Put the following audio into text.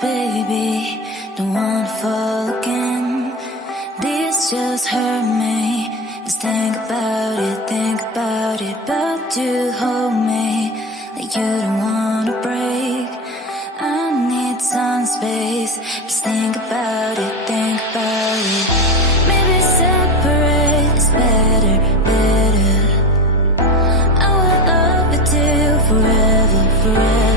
baby, don't wanna fall again. This just hurt me. Just think about it, but you hold me like you don't wanna break. I need some space. Just think about it. Maybe separate is better. I will love you till forever.